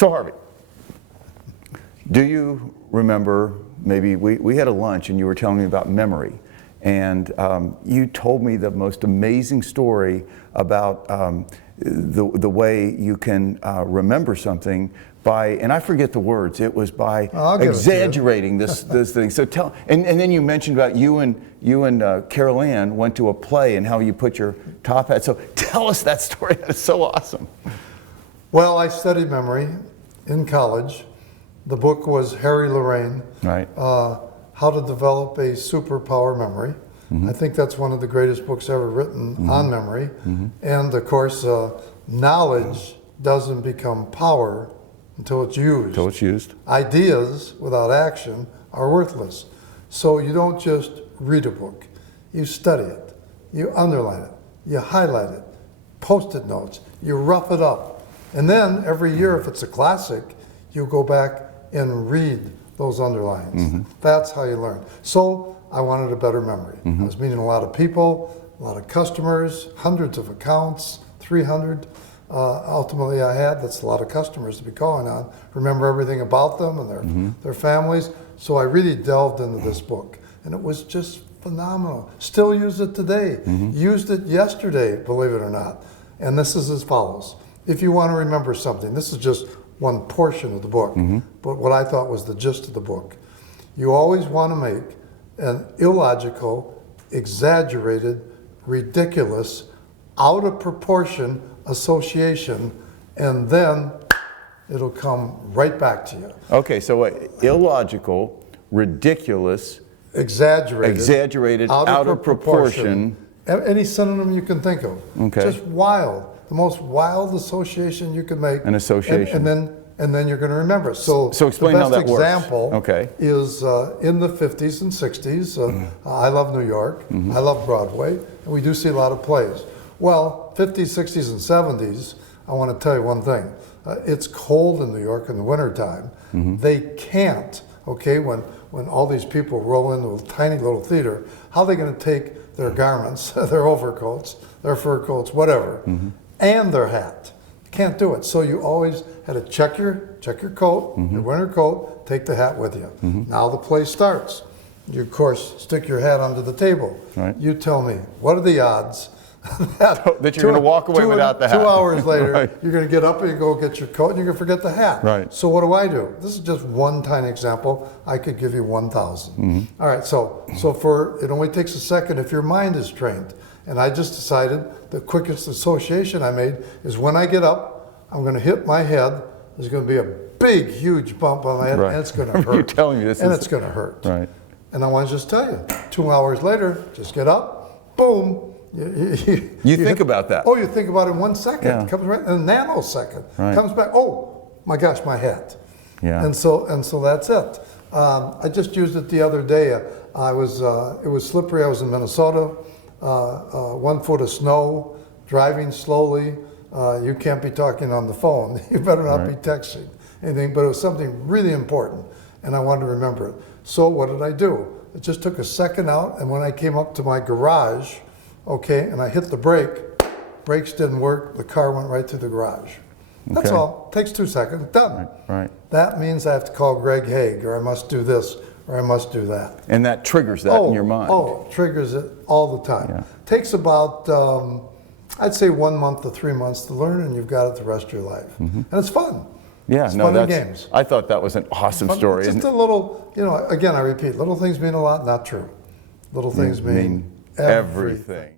So Harvey, do you remember, maybe we had a lunch and you were telling me about memory, and you told me the most amazing story about the way you can remember something by, and I forget the words, it was by exaggerating this thing. So tell, and then you mentioned about you and Carol Ann went to a play and how you put your top hat. So tell us that story. That's so awesome. Well, I studied memory in college. The book was Harry Lorraine, right? How to Develop a Superpower Memory. Mm-hmm. I think that's one of the greatest books ever written mm-hmm. on memory. Mm-hmm. And of course, knowledge doesn't become power until it's used. Until it's used. Ideas without action are worthless. So you don't just read a book. You study it. You underline it. You highlight it. Post-it notes. You rough it up. And then every year, if it's a classic, you go back and read those underlines. Mm-hmm. That's how you learn. So I wanted a better memory. Mm-hmm. I was meeting a lot of people, a lot of customers, hundreds of accounts, 300 ultimately I had. That's a lot of customers to be calling on. Remember everything about them and their, mm-hmm. their families. So I really delved into this book. And it was just phenomenal. Still use it today. Mm-hmm. Used it yesterday, believe it or not. And this is as follows. If you want to remember something, this is just one portion of the book, mm-hmm. but what I thought was the gist of the book. You always want to make an illogical, exaggerated, ridiculous, out of proportion association, and then it'll come right back to you. Okay, so illogical, ridiculous, exaggerated, out of proportion. Any synonym you can think of. Okay. Just wild. The most wild association you can make. An association. And then you're going to remember it. So explain how that works. The best example okay. is in the 50s and 60s. Mm-hmm. I love New York. Mm-hmm. I love Broadway. And we do see a lot of plays. Well, 50s, 60s, and 70s, I want to tell you one thing. It's cold in New York in the wintertime. Mm-hmm. They can't, okay, when all these people roll into a tiny little theater, how are they going to take their garments, their overcoats, their fur coats, whatever, mm-hmm. and their hat? Can't do it. So you always had to check your coat, mm-hmm. your winter coat, take the hat with you. Mm-hmm. Now the play starts. You, of course, stick your hat under the table. Right. You tell me, what are the odds that you're going to walk away without the hat? 2 hours later, right. You're going to get up and you go get your coat and you're going to forget the hat. Right. So what do? This is just one tiny example. I could give you 1,000. Mm-hmm. All right, so it only takes a second if your mind is trained. And I just decided the quickest association I made is when I get up, I'm going to hit my head. There's going to be a big, huge bump on my head, right. and it's going to hurt. You're telling me this, and it's going to hurt. Right. And I want to just tell you, 2 hours later, just get up, boom. You think about that. Oh, you think about it in 1 second. Yeah. It comes right in a nanosecond. Right. Comes back. Oh my gosh, my hat. Yeah. And so that's it. I just used it the other day. It was slippery. I was in Minnesota. 1 foot of snow. Driving slowly. You can't be talking on the phone. You better not be texting anything. But it was something really important, and I wanted to remember it. So what did I do? It just took a second out, and when I came up to my garage, okay, and I hit the brake, brakes didn't work, the car went right through the garage. That's all. Takes 2 seconds, done. Right. That means I have to call Greg Hague, or I must do this, or I must do that. And that triggers that in your mind. Oh, triggers it all the time. Yeah. Takes about, I'd say 1 month to 3 months to learn, and you've got it the rest of your life. Mm-hmm. And it's fun. Yeah, it's fun and games. I thought that was an awesome story. Just a little, again, I repeat, little things mean a lot, not true. Little things mean everything.